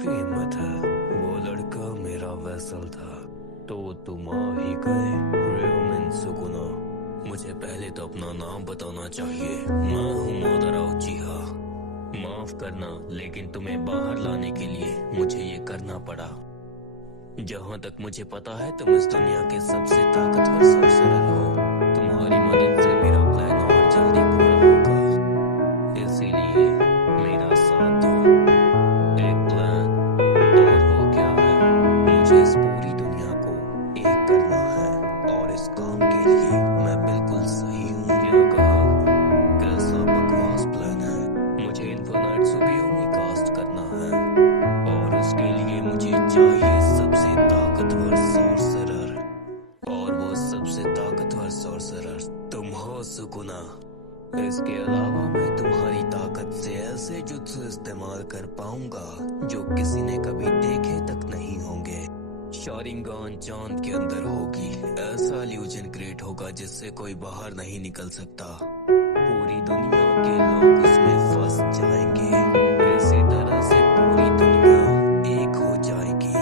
काफी हिम्मत है। वो लड़का मेरा वैसल था, तो तुम आ ही गए। रियोमिन सुकुना। मुझे पहले तो अपना नाम बताना चाहिए। मैं हूँ मोदारा उचिहा। माफ करना, लेकिन तुम्हें बाहर लाने के लिए मुझे ये करना पड़ा। जहाँ तक मुझे पता है, तुम इस दुनिया के सबसे ताकतवर सॉर्सरर हो। तुम्हारी मदद से मेरा प्लान और जल्दी पूरा होगा, इसीलिए मेरा साथ दो। एक प्लान, और वो क्या है? मुझे इस पूरी दुनिया को एक करना है, और इस काम के लिए मैं बिल्कुल सही हूँ। क्या कहा? कैसा बकवास प्लान है? मुझे इन्फिनाइट सुकियोमी कास्ट करना है, और उसके लिए मुझे चाहिए सबसे ताकतवर सॉर्सरर। और वो सबसे ताकतवर सॉर्सरर तुम हो, सुकुना। इसके अलावा मैं तुम्हारी ताकत से ऐसे जुत्सु इस्तेमाल कर पाऊंगा जो किसी ने कभी देखे तक नहीं होंगे। शारिंगान चांद के अंदर होगी। ऐसा इल्यूजन क्रिएट होगा जिससे कोई बाहर नहीं निकल सकता। पूरी दुनिया के लोग उसमें फंस जाएंगे। इसी तरह से पूरी दुनिया एक हो जाएगी।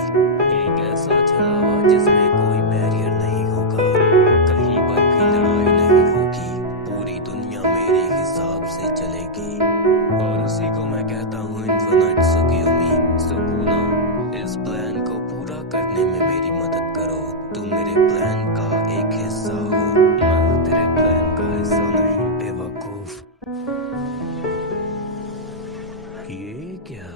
एक ऐसा छलावा जिसमें कोई बैरियर नहीं होगा, कहीं पर भी लड़ाई नहीं होगी। पूरी दुनिया मेरे हिसाब से चलेगी, और उसी को मैं कहता हूँ इन्फिनाइट सुकियोमी। सुकुना, इस प्लान को पूरा करने में मेरी मदद करो। तुम मेरे प्लान का एक हिस्सा हो। मैं तेरे प्लान का हिस्सा नहीं, बेवकूफ। ये क्या?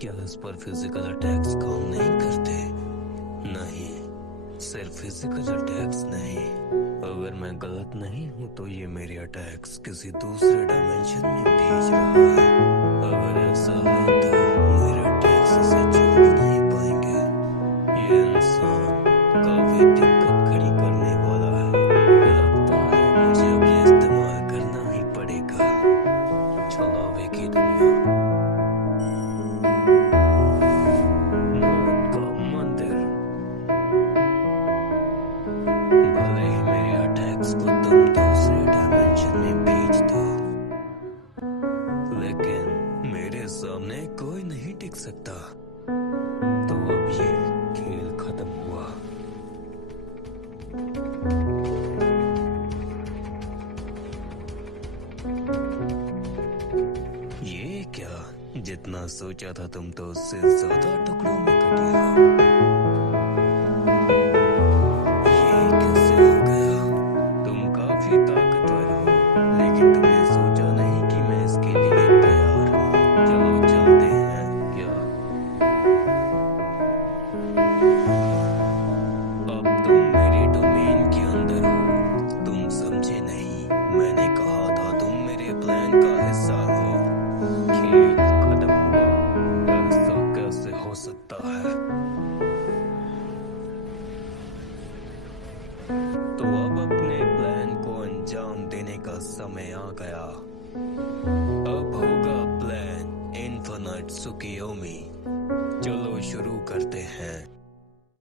क्या इस पर फिजिकल अटैक्स काम नहीं करते? नहीं, सिर्फ फिजिकल अटैक्स नहीं। अगर मैं गलत नहीं हूँ तो ये मेरे अटैक्स किसी दूसरे डायमेंशन में भेज रहा है। अगर ऐसा है तो मेरे अटैक्स इसे छोड़ भी नहीं पाएंगे। ये इंसान काफी दिक्कत खड़ी करने वाला है। लगता है मुझे अब ये इस्तेमाल करना ही पड़ेगा। छलावे की दुनिया। मौत का मंदिर। भले ही मेरे अटैक्स को तुम दूसरे डायमेंशन में भेज दो, लेकिन मेरे सामने कोई नहीं टिक सकता। तो अब ये खेल खत्म हुआ। ये क्या? जितना सोचा था तुम तो उससे ज्यादा टुकड़ों में कटे हो। ये कैसे हो गया? तुम काफी ताकतवर हो, लेकिन तुमने सोचा नहीं कि मैं इसके लिए तैयार हूँ। चलो चलते हैं क्या? अब तुम मेरे डोमेन के अंदर हो। तुम समझे नहीं, मैंने कहा था तुम मेरे प्लान का हिस्सा हो। खेल खत्म हुआ। ऐसा कैसे हो सकता है? तो अब अपने प्लान को अंजाम देने का समय आ गया। अब होगा प्लान इन्फिनाइट सुकियोमी। चलो शुरू करते हैं।